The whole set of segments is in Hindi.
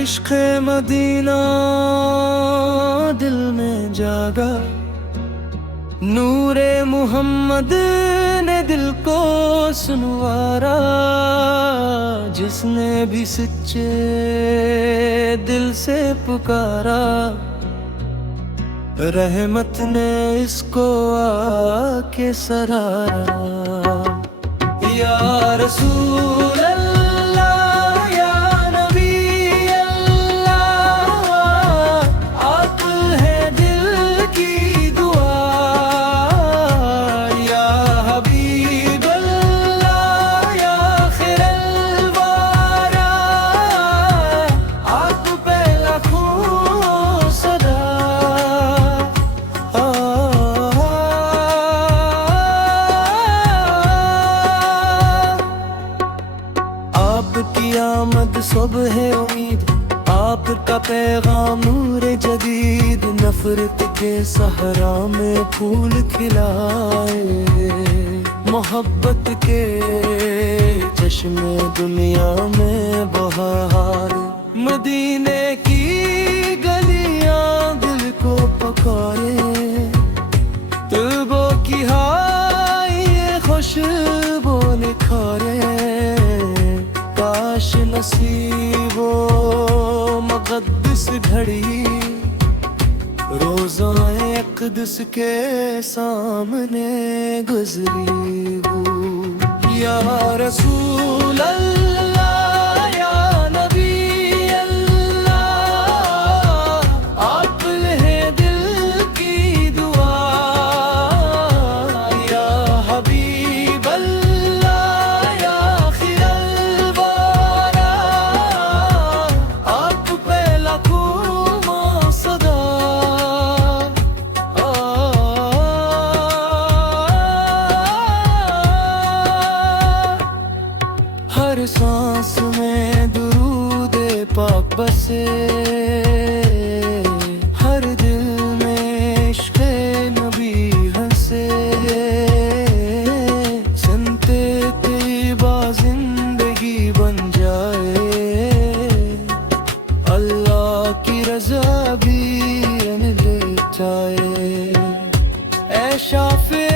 इश्क़ मदीना दिल में जागा, नूरे मुहम्मद ने दिल को सुनवारा। जिसने भी सच्चे दिल से पुकारा, रहमत ने इसको आके सरारा। या रसूल आमद सुबह उम्मीद, आपका पैगाम नूरे जदीद। नफरत के सहरा में फूल खिलाए, मोहब्बत के चश्मे दुनिया में बहार। मदीने की गलियां दिल को पुकारे, तुल्बों की हाय खुशबू निखारे। काश नसीबो मुक़द्दस घड़ी, रोज़ाए अक़दस के सामने गुज़री हो। या रसूल अल्लाह, या नबी अल्लाह, आप हैं दिल की दुआ। या हबीब अल्लाह, या खिरल वारा, आप पे लाखों सदा। हर सांस में दुरूद पाक बसे, हर दिल में इश्क़ नबी हंसे। सुनते तैयबा जिंदगी बन जाए, अल्लाह की रज़ा भी ले जाए। ऐ शाफ़े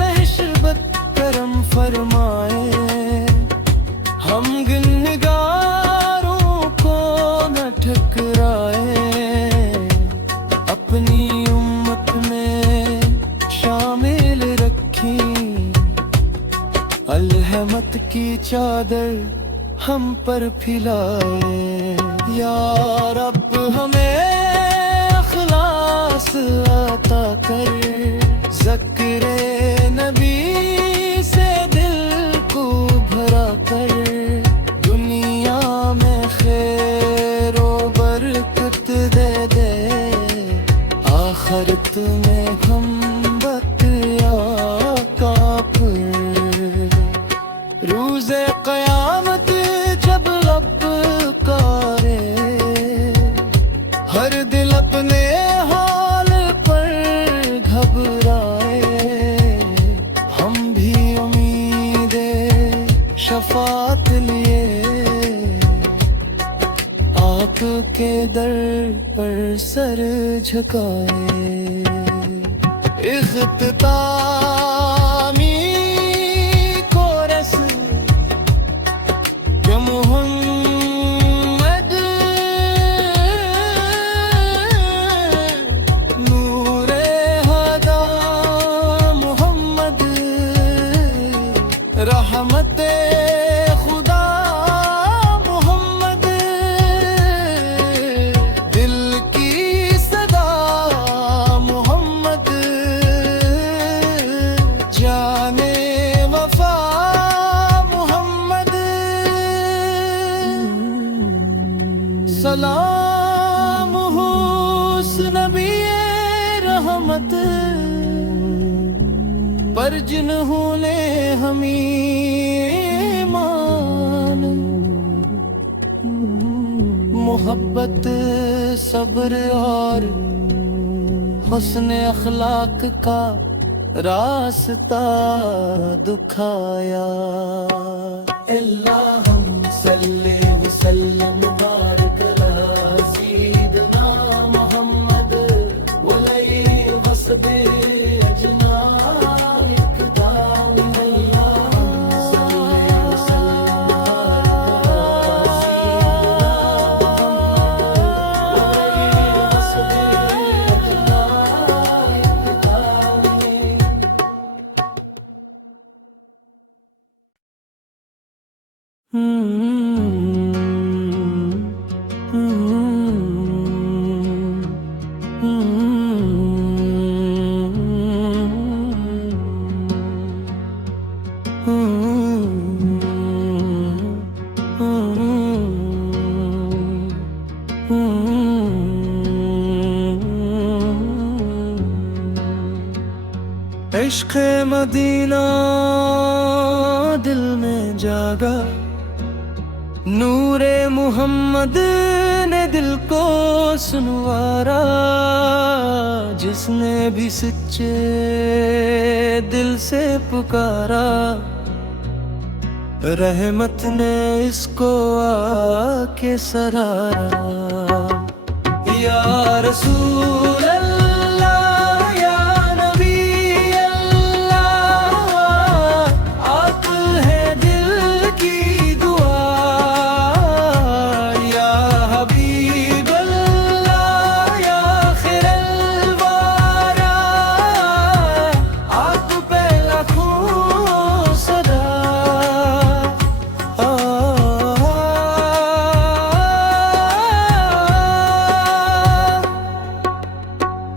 महशरबत करम फरमाए, हम गुनहगारों को न ठुकराए। अपनी उम्मत में शामिल रखी, अलहमत की चादर हम पर फैलाए। या रब हमें अख़लास अता कर, ज़िक्र नबी से दिल को भरा कर। दुनिया में खैर व बरकत दे दे, आखिरत में हम बतिया काफिर। रोज़े क़यामत जब लब कारे, हर दिल अपने हाल पर घबराए। हम भी उम्मीदे शफात लिए, आपके दर पर सर झुकाए। इख्तितामी कोरस के मुहम्मद, नूरे हदा मुहम्मद, रहमते खुदा मुहम्मद, दिल की सदा मुहम्मद। हर जिन्हों ने हमें मान मोहब्बत सब्र और हुस्न अखलाक का रास्ता दिखाया। अल्लाहुम्मा सल्ली व सल्लिम मुबारक अला सय्यिदिना मुहम्मद व अलैहि वसहबि अजमाइन इक़दाम। अल्लाहुम्मा सल्ली व सल्लिम मुबारक अला सय्यिदिना मुहम्मद व अलैहि इश्क़ मदीना दिल में जागा, नूरे मुहम्मद ने दिल को सुनवारा। जिसने भी सच्चे दिल से पुकारा, रहमत ने इसको आके सरारा। या रसूल अल्लाह या नबी अल्लाह, आप है दिल की दुआ। या हबीब अल्लाह या खैरुल वरा, आप पे लाखों सदा।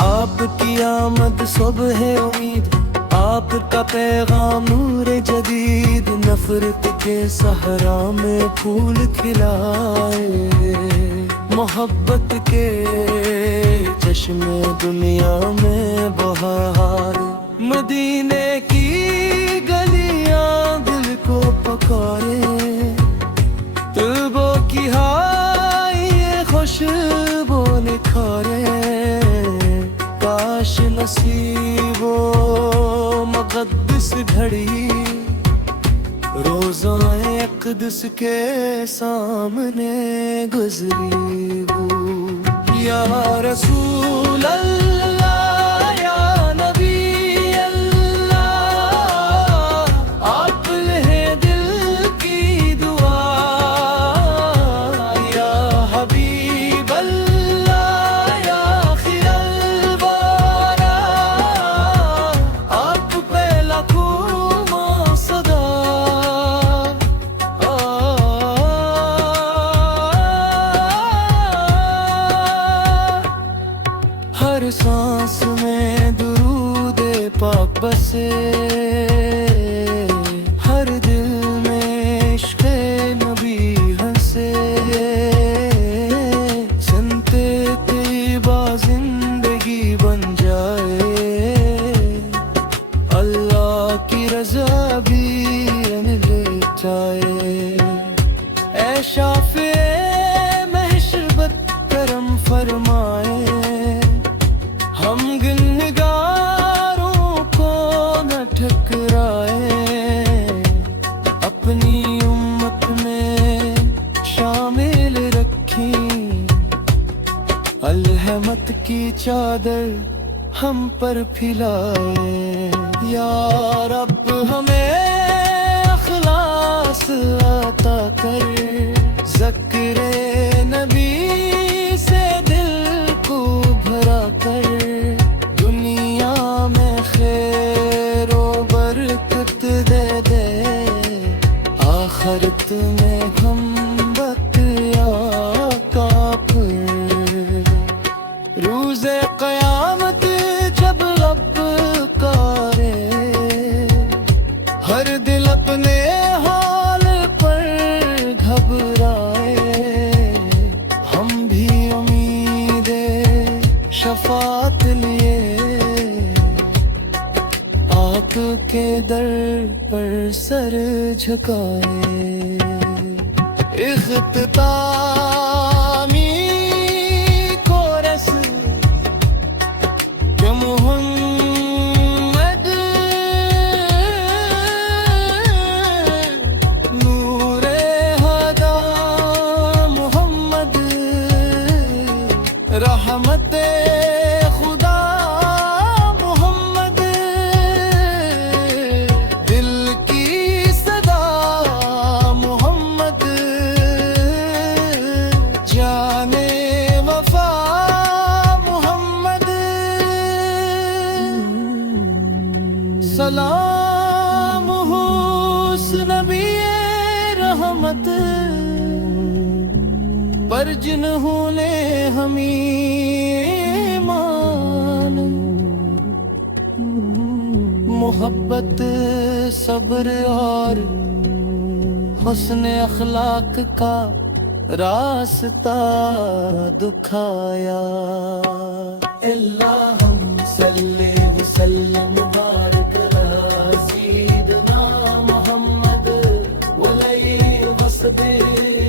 आपकी आमद सुबह है उम्मीद, आपका पैगाम नूर जदीद। नफरत के सहरा में फूल खिलाए, मोहब्बत के चश्मे दुनिया में बहार। मदीने की गलियां दिल को पकारे, तुल्बों की हाय ये खुशबू निखारे। काश नसीबो मुक़द्दस घड़ी रोज़ाए अक़दस के सामने गुज़री हो। या रसूल अल्लाह या नबी अल्लाह, आप है दिल की दुआ। या हबीब अल्लाह या खैरुल वरा, आप पे लाखों सदा। हर सांस में दुरूद पाक बसे, हर दिल में इश्क़ नबी हंसे। सुनते तैयबा जिंदगी बन जाए, अल्लाह की रज़ा भी मिल जाए। ऐ शाफ़े महशरबत करम फरमाए, हम गुनहगारों को न ठकराए। अपनी उम्मत में शामिल रखी, अलहमत की चादर हम पर फैलाए। या रब हमें अखलास अता कर, ज़िक्र नबी से दिल को भरा कर। दुनिया में खैर व बरकत दे दे, आखिरत में हम बतिया काफिर। रोज़े क़यामत जब लब कारे, हर दिल अपने हाल पर घबराए। हम भी उम्मीद शफात लिए हक के दर पर सर झुकाए। इख्तितामी कोरस के मोहम्मद नूरे हदा मोहम्मद रहमते खुदा मोहम्मद दिल की सदा मोहम्मद जाने वफा मोहम्मद सलाम हो उस नबी रहमत पर जिन्होंने हमें मान मोहब्बत सब्र और हुस्न अखलाक का रास्ता दुखाया। अल्लाहुम्मा सल्ली व सल्लिम मुबारक अला सय्यिदना मुहम्मद व अलैहि व सल्लम।